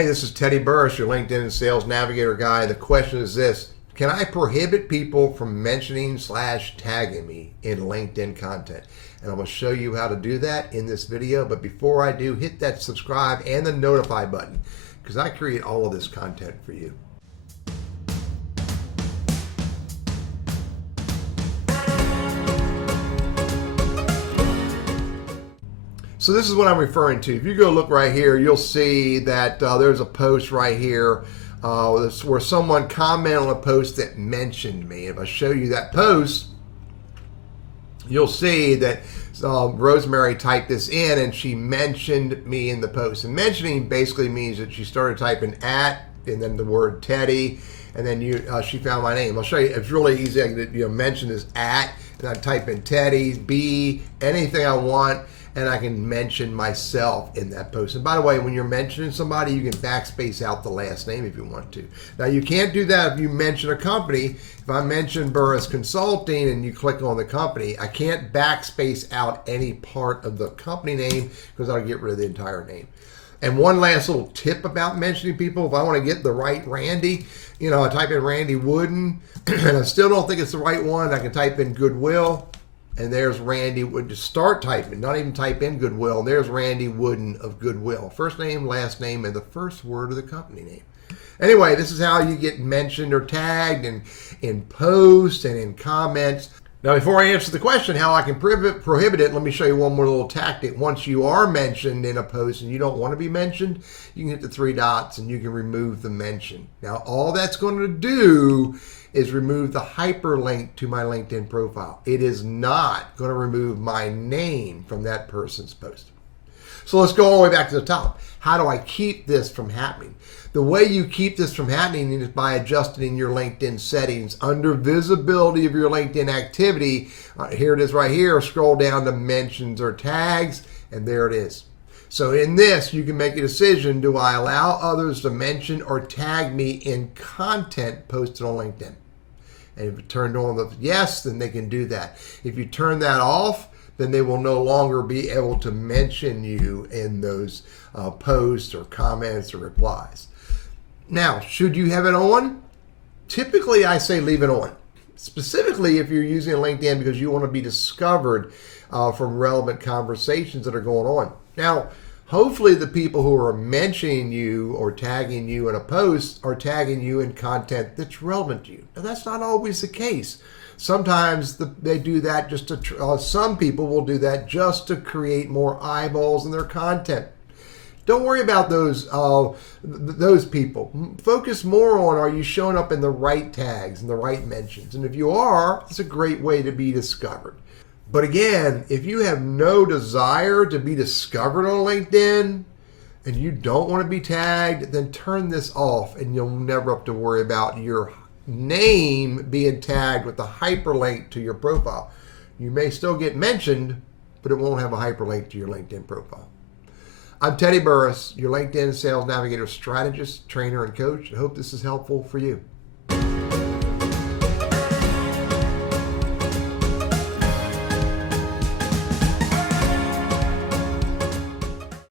Hey, this is Teddy Burriss, your LinkedIn and Sales Navigator guy. The question is this: can I prohibit people from mentioning/tagging me in LinkedIn content? And I'm going to show you how to do that in this video. But before I do, hit that subscribe and the notify button, because I create all of this content for you. So this is what I'm referring to. If you go look right here, you'll see that there's a post right here where someone commented on a post that mentioned me. If I show you that post, you'll see that Rosemary typed this in and she mentioned me in the post. And mentioning basically means that she started typing at and then the word Teddy, and then she found my name. I'll show you. It's really easy. I can mention this at, and I type in Teddy, B, anything I want, and I can mention myself in that post. And by the way, when you're mentioning somebody, you can backspace out the last name if you want to. Now, you can't do that if you mention a company. If I mention Burriss Consulting and you click on the company, I can't backspace out any part of the company name because I'll get rid of the entire name. And one last little tip about mentioning people: if I want to get the right Randy, I type in Randy Wooden, and I still don't think it's the right one, I can type in Goodwill. And there's Randy Wood. Just start typing, not even type in Goodwill. There's Randy Wooden of Goodwill. First name, last name, and the first word of the company name. Anyway, this is how you get mentioned or tagged in posts and in comments. Now, before I answer the question how I can prohibit it, let me show you one more little tactic. Once you are mentioned in a post and you don't want to be mentioned, you can hit the three dots and you can remove the mention. Now, all that's going to do is remove the hyperlink to my LinkedIn profile. It is not going to remove my name from that person's post. So let's go all the way back to the top. How do I keep this from happening? The way you keep this from happening is by adjusting your LinkedIn settings under visibility of your LinkedIn activity. Here it is right here. Scroll down to mentions or tags, and there it is. So in this, you can make a decision: do I allow others to mention or tag me in content posted on LinkedIn? And if you turned on the yes, then they can do that. If you turn that off, then they will no longer be able to mention you in those posts or comments or replies. Now, should you have it on? Typically, I say leave it on. Specifically, if you're using LinkedIn because you want to be discovered from relevant conversations that are going on. Now, hopefully the people who are mentioning you or tagging you in a post are tagging you in content that's relevant to you. Now, that's not always the case. Sometimes they do that just to, some people will do that just to create more eyeballs in their content. Don't worry about those people. Focus more on, are you showing up in the right tags and the right mentions? And if you are, it's a great way to be discovered. But again, if you have no desire to be discovered on LinkedIn and you don't want to be tagged, then turn this off and you'll never have to worry about your name being tagged with the hyperlink to your profile. You may still get mentioned, but it won't have a hyperlink to your LinkedIn profile. I'm Teddy Burriss, your LinkedIn Sales Navigator strategist, trainer, and coach. I hope this is helpful for you.